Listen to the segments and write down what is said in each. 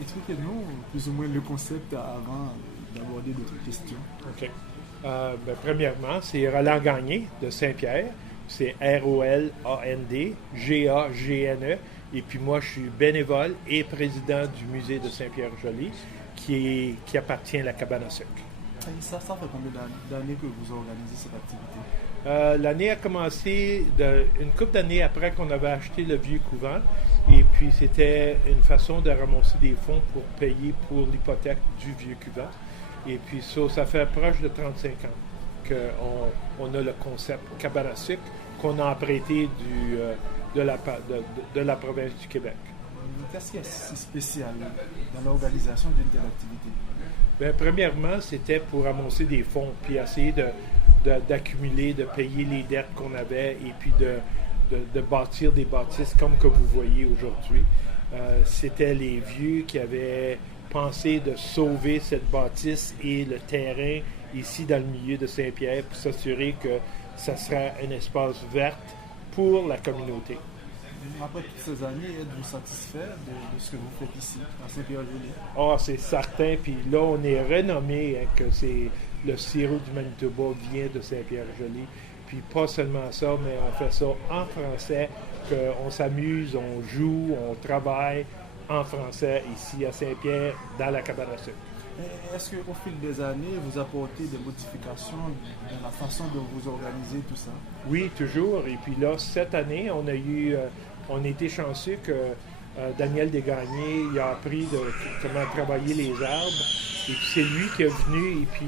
Expliquez-nous plus ou moins le concept avant d'aborder d'autres questions. OK. Premièrement, c'est Roland Gagné de Saint-Pierre. C'est ROLAND-GAGNE. Et puis moi, je suis bénévole et président du musée de Saint-Pierre-Joli qui appartient à la cabane à sucre. Et ça fait combien d'années que vous organisez cette activité? L'année a commencé une couple d'années après qu'on avait acheté le vieux couvent. Et puis, c'était une façon de ramasser des fonds pour payer pour l'hypothèque du vieux couvent. Et puis, ça fait proche de 35 ans qu'on a le concept cabane à sucre qu'on a emprunté de la province du Québec. Qu'est-ce qui est si spécial dans l'organisation d'une telle activité? Bien, premièrement, c'était pour ramasser des fonds, puis essayer d'accumuler, de payer les dettes qu'on avait, et puis de bâtir des bâtisses comme que vous voyez aujourd'hui. C'était les vieux qui avaient pensé de sauver cette bâtisse et le terrain ici dans le milieu de Saint-Pierre pour s'assurer que ça sera un espace vert pour la communauté. Après toutes ces années, êtes-vous satisfait de ce que vous faites ici, à Saint-Pierre-Joli? Ah, c'est certain. Puis là, on est renommé que c'est le sirop du Manitoba vient de Saint-Pierre-Joli. Puis pas seulement ça, mais on fait ça en français, qu'on s'amuse, on joue, on travaille en français ici à Saint-Pierre, dans la cabane à sucre. Est-ce qu'au fil des années, vous apportez des modifications dans la façon de vous organiser, tout ça? Oui, toujours. Et puis là, cette année, on a été chanceux que Daniel Desgagnés il a appris comment travailler les arbres. Et puis c'est lui qui est venu et puis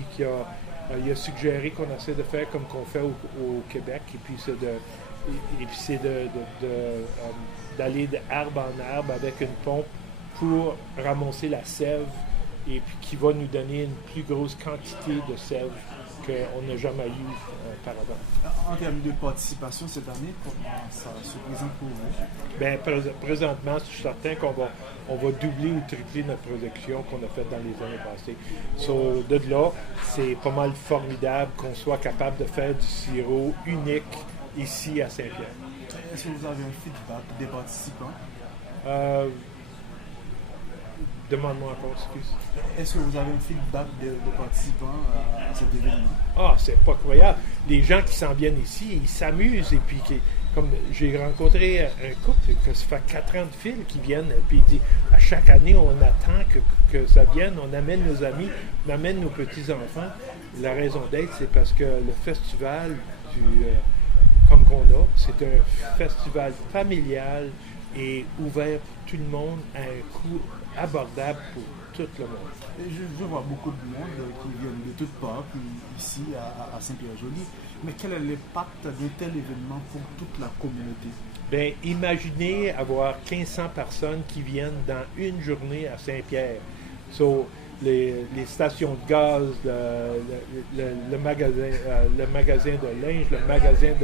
il a suggéré qu'on essaie de faire comme qu'on fait au Québec. Et puis c'est d'aller d'arbre en arbre avec une pompe pour ramasser la sève et puis qui va nous donner une plus grosse quantité de sève qu'on n'a jamais eu auparavant. En termes de participation cette année, comment ça se présente pour vous? Bien, présentement, je suis certain qu'on va doubler ou tripler notre production qu'on a faite dans les années passées. De là, c'est pas mal formidable qu'on soit capable de faire du sirop unique ici à Saint-Pierre. Est-ce que vous avez un feedback des participants? Demande-moi encore, excuse. Est-ce que vous avez un feedback des participants à cet événement? Ah, c'est pas croyable. Les gens qui s'en viennent ici, ils s'amusent. Et puis, comme j'ai rencontré un couple que ça fait 4 ans de fil qui viennent, puis il dit, à chaque année, on attend que ça vienne, on amène nos amis, on amène nos petits-enfants. La raison d'être, c'est parce que le festival comme qu'on a, c'est un festival familial et ouvert pour tout le monde à un coût abordable pour tout le monde. Et je vois beaucoup de monde qui viennent de toutes parts, ici à Saint-Pierre-Joli. Mais quel est l'impact d'un tel événement pour toute la communauté? Bien, imaginez avoir 1500 personnes qui viennent dans une journée à Saint-Pierre. Les stations de gaz, le magasin de linge, le magasin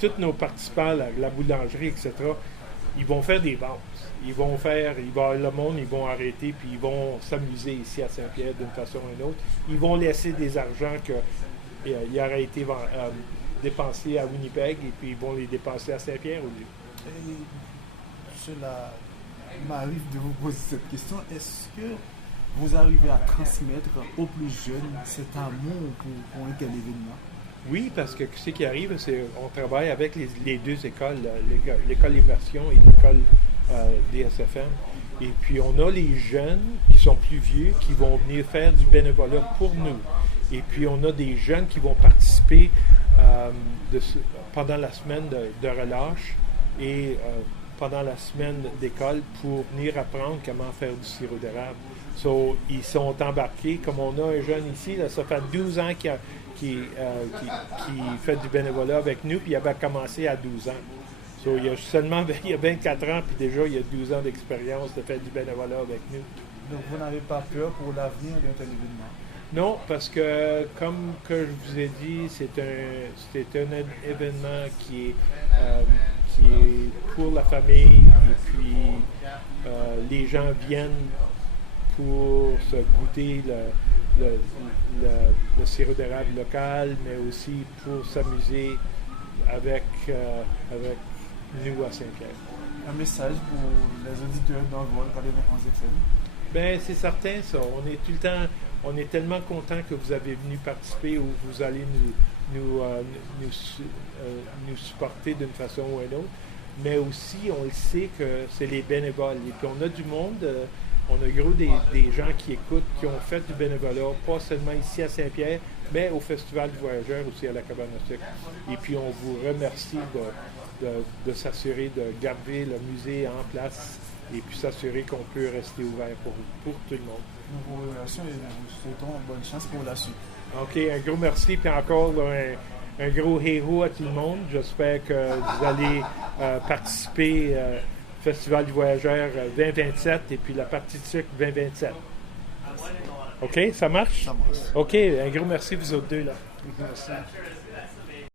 tous nos participants, la boulangerie, etc., ils vont faire des ventes. Le monde, ils vont arrêter, puis ils vont s'amuser ici à Saint-Pierre d'une façon ou d'une autre. Ils vont laisser des argents qui auraient été dépensés à Winnipeg, et puis ils vont les dépenser à Saint-Pierre au lieu. Et cela m'arrive de vous poser cette question. Est-ce que vous arrivez à transmettre aux plus jeunes cet amour pour un tel événement? Oui, parce que ce qui arrive, c'est qu'on travaille avec les deux écoles, l'école Immersion et l'école DSFM. Et puis, on a les jeunes qui sont plus vieux qui vont venir faire du bénévolat pour nous. Et puis, on a des jeunes qui vont participer pendant la semaine de relâche et pendant la semaine d'école pour venir apprendre comment faire du sirop d'érable. Ils sont embarqués, comme on a un jeune ici, là, ça fait 12 ans qui fait du bénévolat avec nous, puis il avait commencé à 12 ans. Il y a 24 ans, puis déjà il y a 12 ans d'expérience de faire du bénévolat avec nous. Donc vous n'avez pas peur pour l'avenir d'un tel événement? Non, parce que, comme que je vous ai dit, c'est un événement qui est pour la famille, et puis les gens viennent pour se goûter le sirop d'érable local, mais aussi pour s'amuser avec nous, à Saint-Pierre. Un message pour les auditeurs d'Envol 91 FM. Ben, c'est certain, ça. On est tout le temps, on est tellement content que vous avez venu participer ou vous allez nous supporter d'une façon ou une autre. Mais aussi, on le sait que c'est les bénévoles. Et puis, on a du monde, on a gros des gens qui écoutent, qui ont fait du bénévolat, pas seulement ici à Saint-Pierre, mais au Festival du Voyageur aussi à la Cabane à Sucre. Et puis, on vous remercie de s'assurer de garder le musée en place et puis s'assurer qu'on peut rester ouvert pour tout le monde. Nous vous remercions et nous vous souhaitons bonne chance pour la suite. OK, un gros merci, puis encore là, un gros héros à tout le monde. J'espère que vous allez participer au Festival du Voyageur 2027 et puis la partie de sucre 2027. OK, ça marche? Ça marche. OK, un gros merci vous autres deux là. Merci.